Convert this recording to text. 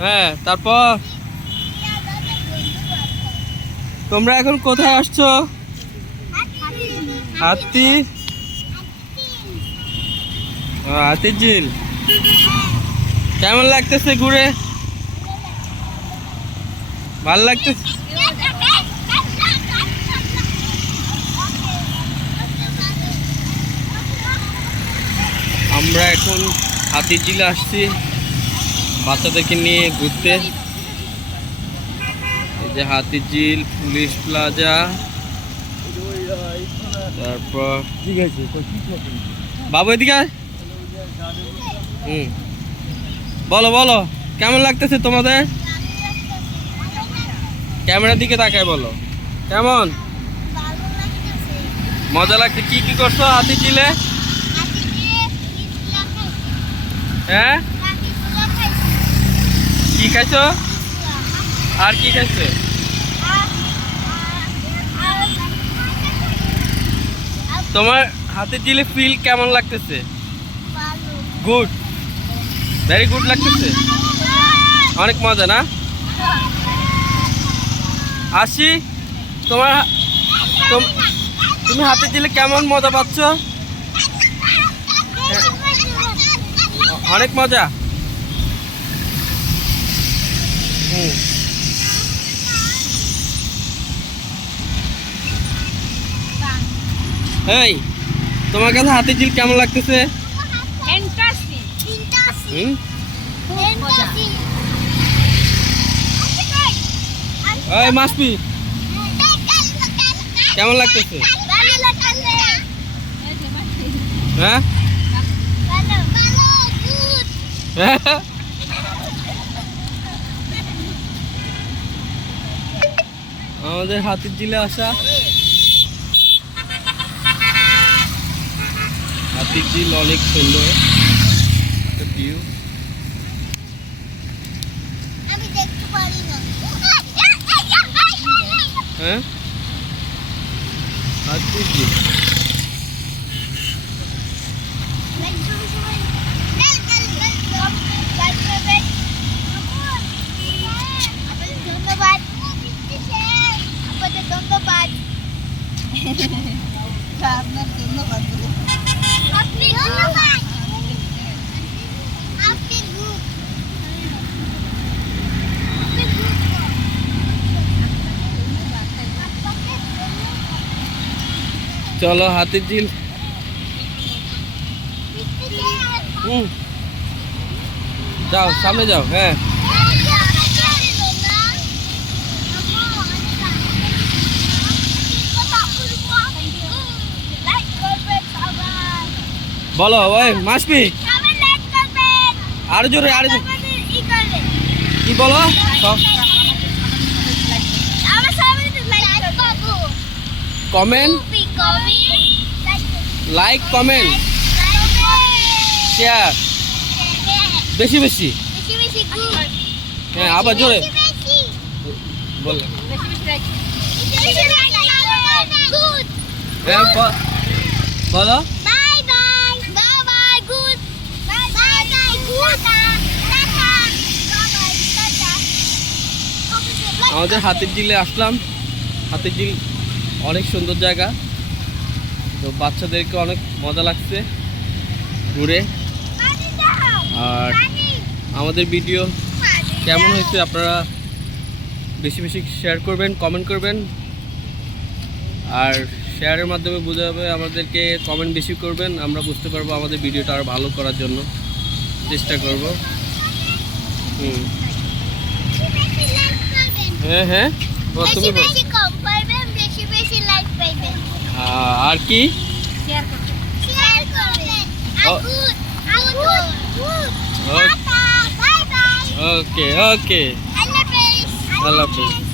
হ্যাঁ, তারপর তোমরা এখন কোথায় আসছো? হাতি হাতির ঝিল। কেমন লাগতেছে ঘুরে? ভালো লাগতেছে? আমরা এখন হাতির ঝিলে আসছি বাচ্চাদেরকে নিয়ে ঘুরতে। এই যে হাতির ঝিল, পুলিশ প্লাজা, তারপর বাবু এদিকে আয়। বলো বলো কেমন লাগতেছে তোমাদের? ক্যামেরার দিকে তাকায় বলো কেমন মজা লাগছে। কি কি করছো হাতির ঝিলে? হ্যাঁ, কি খাইছো? আর কি খাইছো? তোমার হাতির ঝিলে ফিল কেমন লাগতেছে? গুড, ভেরি গুড লাগতেছে। অনেক মজা না? আসি তোমার তুমি হাতির ঝিলে কেমন মজা পাচ্ছ? অনেক মজা। এই তোমার কাছে হাতির ঝিল কেমন লাগতেছে? এই মাসপি কেমন লাগতেছে? হ্যাঁ, আমাদের হাতির ঝিলে আসা। হাতির ঝিল অনেক সুন্দর একটা ভিউ। হ্যাঁ, হাতির ঝিল আপনার ধন্যবাদ। চলো হাতির ঝিল। যাও সামনে যাও। হ্যাঁ, বলো ওই মাসপি আরো জোরে আরো জোরে কি বলো? কমেন্ট, লাইক, কমেন্ট, শেয়ার বেশি বেশি। হ্যাঁ, আবার জোরে বলো। হ্যাঁ বলো। আমাদের হাতির ঝিলে আসলাম। হাতির ঝিল অনেক সুন্দর জায়গা, তো বাচ্চাদেরকে অনেক মজা লাগছে ঘুরে। আর আমাদের ভিডিও কেমন হয়েছে আপনারা বেশি বেশি শেয়ার করবেন, কমেন্ট করবেন। আর শেয়ারের মাধ্যমে বোঝা যাবে আমাদেরকে, কমেন্ট বেশি করবেন, আমরা বুঝতে পারবো আমাদের ভিডিওটা আরও ভালো করার জন্য চেষ্টা করব। হ্যাঁ হ্যাঁ, তুমি আর কি ওকে ওকে, আল্লাহ হাফেজ।